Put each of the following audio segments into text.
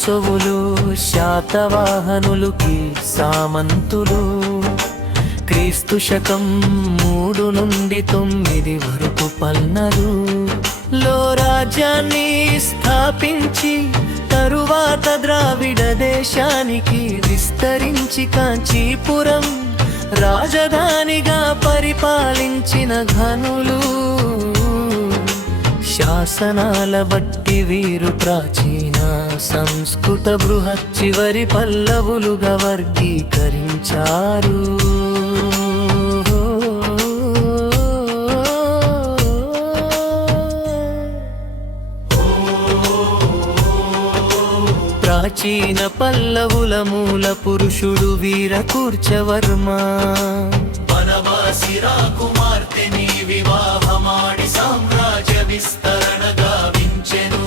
కుశవులు శాతవాహనులుకి సామంతులు క్రీస్తు శకం 3 నుండి 9 వరకు పల్నరు లో రాజ్యాన్ని స్థాపించి తరువాత ద్రావిడ దేశానికి విస్తరించి కాంచీపురం రాజధానిగా పరిపాలించిన ఘనులు శాసనాల బట్టి వీరు ప్రాచీన సంస్కృత బృహత్ చివరి పల్లవులుగా వర్గీకరించారు. ప్రాచీన పల్లవుల మూల పురుషుడు వీరకూర్చవర్మ. వనవాసి రాకుమార్తెని వివాహమాడి సామ్రాజ్య విస్తరణ గావించెను.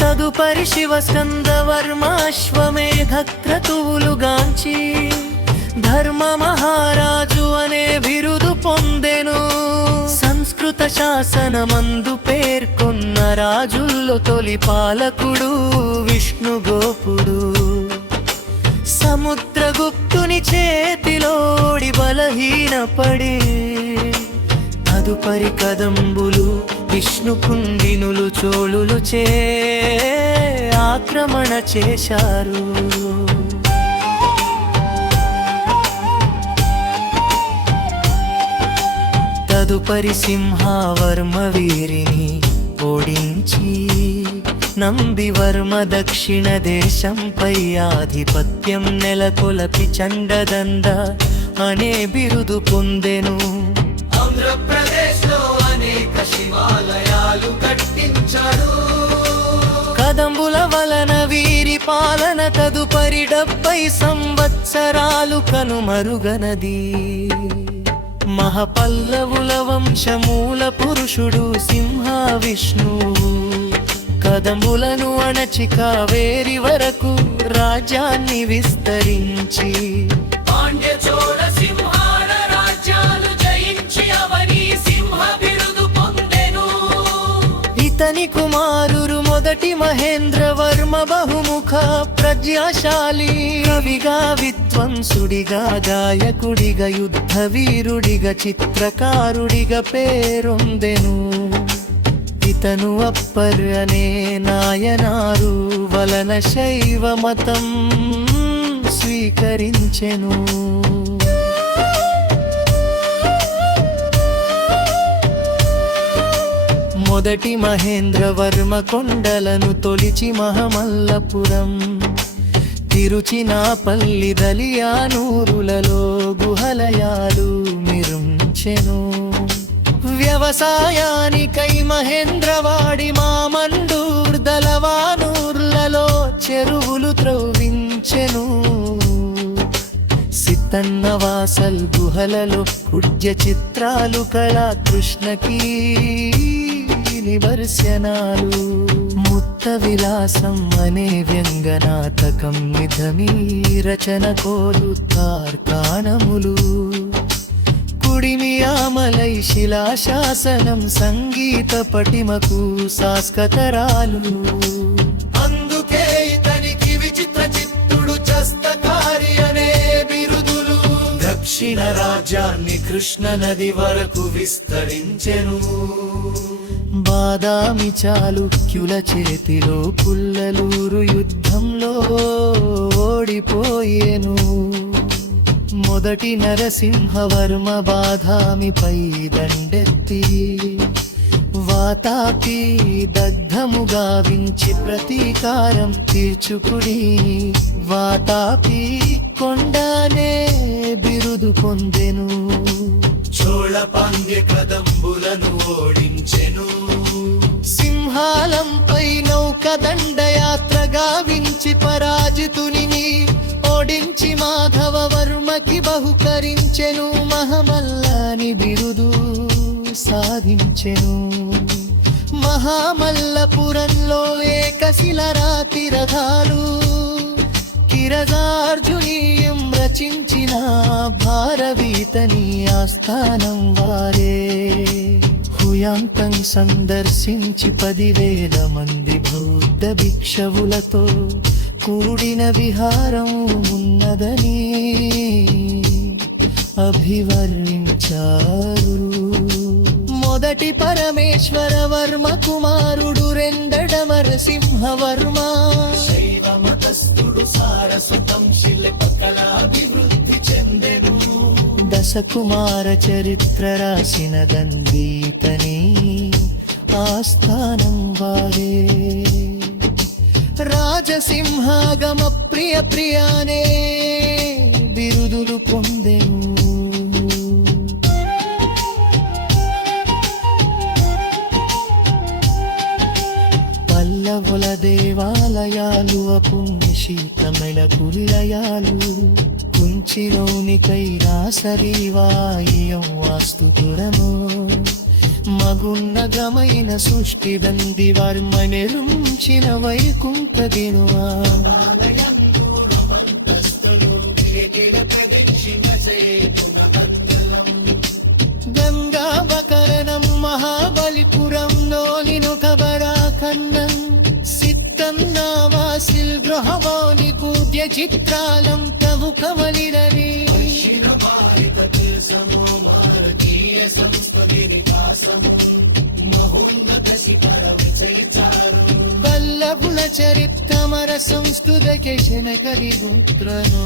తదుపరి శివస్కందవర్మ అశ్వమేధ క్రతువులుగాంచి ధర్మ మహారాజు అనే బిరుదు పొందెను. సంస్కృత శాసనమందు పేర్కొన్న రాజుల్లో తొలి పాలకుడు విష్ణుగోపుడు. సముద్రగుప్తుని చేతిలోడి బలహీనపడి తదుపరి కదంబులు విష్ణుకుండినులు చోళులు చే ఆక్రమణ చేశారు. తదుపరి సింహవర్మ వీరిని ఓడించి నందివర్మ దక్షిణ దేశంపై ఆధిపత్యం నెలకొలపి చండదండ అనే బిరుదు పొందెను. ఆంధ్రప్రదేశ్లో అనేక శివాలయాలు కట్టించాడు. కదంబుల వలన వీరి పాలన తదుపరి 70 సంవత్సరాలు కనుమరుగనది. మహాపల్లవుల వంశమూల పురుషుడు సింహ విష్ణువు కదంబులను అణచి కావేరి వరకు రాజ్యాన్ని విస్తరించి పాండ్య చోళ సింహాల రాజ్యాలు జయించి అవని సింహ బిరుదు పొందెను. ఇతని కుమారుడు మొదటి మహేంద్రవర్మ బహుముఖ ప్రజ్ఞాశాలి కవిగా విద్వాంసుడిగా గాయకుడిగా యుద్ధ వీరుడిగా చిత్రకారుడిగా పేరొందెను. ఇతను అప్పర్ అనే నాయనారు వలన శైవ మతం స్వీకరించెను. మొదటి మహేంద్రవర్మ కొండలను తొలిచి మహమల్లపురం తిరుచినాపల్లి దలియానూరులలో గుహలయాలు నిర్మించెను. వ్యవసాయానికై మహేంద్రవాడి మామండూర్ దళవానూర్లలో చెరువులు త్రవ్వించెను. సిత్తన్నవాసల్ గుహలలో కుడ్య చిత్రాలు కళా కృష్ణకి నివర్శనాలు. ముత్త విలాసం అనే వ్యంగనాటకం నిధమీ రచన కోలు తార్కాణములు. కుడిమియామలై శిలాశాసనం సంగీత పటిమకు సాస్కతరాలు. అందుకే ఇతనికి విచిత్ర చిత్తుడు చస్తకారి అనే బిరుదులు. దక్షిణ రాజ్యాన్ని కృష్ణ నది వరకు విస్తరించెను. బాదామి చాళుక్యుల చేతిలో పుల్లలూరు యుద్ధంలో ఓడిపోయేను. మొదటి నరసింహవర్మ బాదామిపై దండెత్తి వాతాపి దగ్ధము గావించి ప్రతీకారం తీర్చుకుడి వాతాపి కొండనే బిరుదు పొందెను. చోళ పాండ్య కదంబులను ఓడించెను. సింహాలంపై నౌక దండయాత్ర గావించి పరాజితుని ఓడించి మాధవవర్మకి బహుకరించెను. మహమల్లాని బిరుదు సాధించెను. మహామల్లపురంలో ఏకశిల రాతి రథాలు కిరగార్జునీయం రచించిన భారవీతని ఆస్థానం వారే. హుయాంతం సందర్శించి 10,000 మంది బౌద్ధ భిక్షవులతో కూడిన విహారం ఉన్నదని అభివర్ణించారు. మొదటి పరమేశ్వర వర్మ కుమారుడు రెండడమర సింహవర్మ. శైవ మతస్థుడు సారస్వతం శిల్పకళాభివృద్ధి చెందెను. దశకుమార చరిత్ర రాసిన దండీతని ఆస్థానం వారే. రాజసింహాగమ ప్రియ ప్రియానే బిరుదులు పొందెను. పల్లవుల దేవాలయాలు అపుణ్యశీతమిళ కులయాలు కుంచిలోని కైలాసరీవాయం వాస్తుపురము మగున్నగమైన సృష్టి దంది వర్మనిరుంచిన వైకుంఠ దినువా. గంగావకరణం మహాబలిపురంలోని కబరాఖండం సిద్ధన్నావాసిల్ గృహవాని కూద్య చిత్రాలం తవు కమలిరవి. వల్లభుల చరిత్రమర సంస్కృత కేశన కలిగోత్రనో.